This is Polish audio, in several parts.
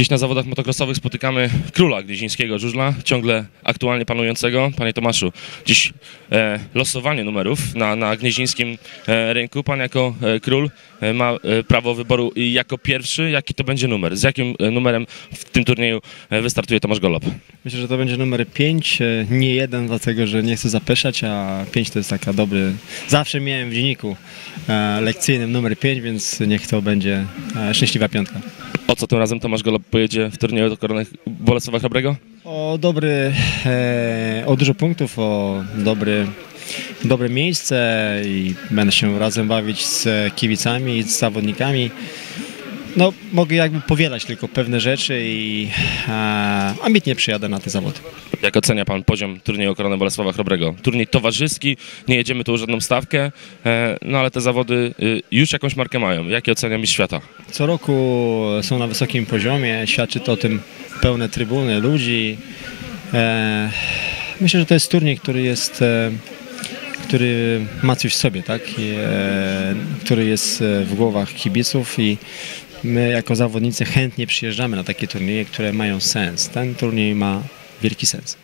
Dziś na zawodach motocrossowych spotykamy króla gnieźnieńskiego żużla, ciągle aktualnie panującego. Panie Tomaszu, dziś e, losowanie numerów na, na gnieźnieńskim e, rynku. Pan jako e, król e, ma e, prawo wyboru i jako pierwszy, jaki to będzie numer. Z jakim e, numerem w tym turnieju wystartuje Tomasz Golob? Myślę, że to będzie numer 5, nie jeden, dlatego że nie chcę zapeszać, a 5 to jest taka dobry. Zawsze miałem w dzienniku lekcyjnym numer 5, więc niech to będzie szczęśliwa piątka. O co tym razem Tomasz Golob pojedzie w turnieju do Korony Bolesława Chrobrego? O dobry, e, o dużo punktów, o dobry, dobre miejsce i będę się razem bawić z kibicami i z zawodnikami. No, mogę jakby powielać tylko pewne rzeczy i e, ambitnie przyjadę na te zawody. Jak ocenia pan poziom turnieju Korony Bolesława Chrobrego? Turniej towarzyski, nie jedziemy tu o żadną stawkę, e, no ale te zawody y, już jakąś markę mają. Jakie ocenia mistrz świata? Co roku są na wysokim poziomie, świadczy to o tym pełne trybuny ludzi. E, myślę, że to jest turniej, który jest, e, który ma coś w sobie, tak? I, e, który jest e, w głowach kibiców i my jako zawodnicy chętnie przyjeżdżamy na takie turnieje, które mają sens. Ten turniej ma wielki sens.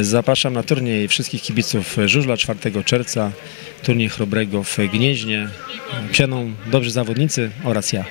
Zapraszam na turniej wszystkich kibiców Żużla 4 czerwca, turniej Chrobrego w Gnieźnie. Przyjadą dobrzy zawodnicy oraz ja.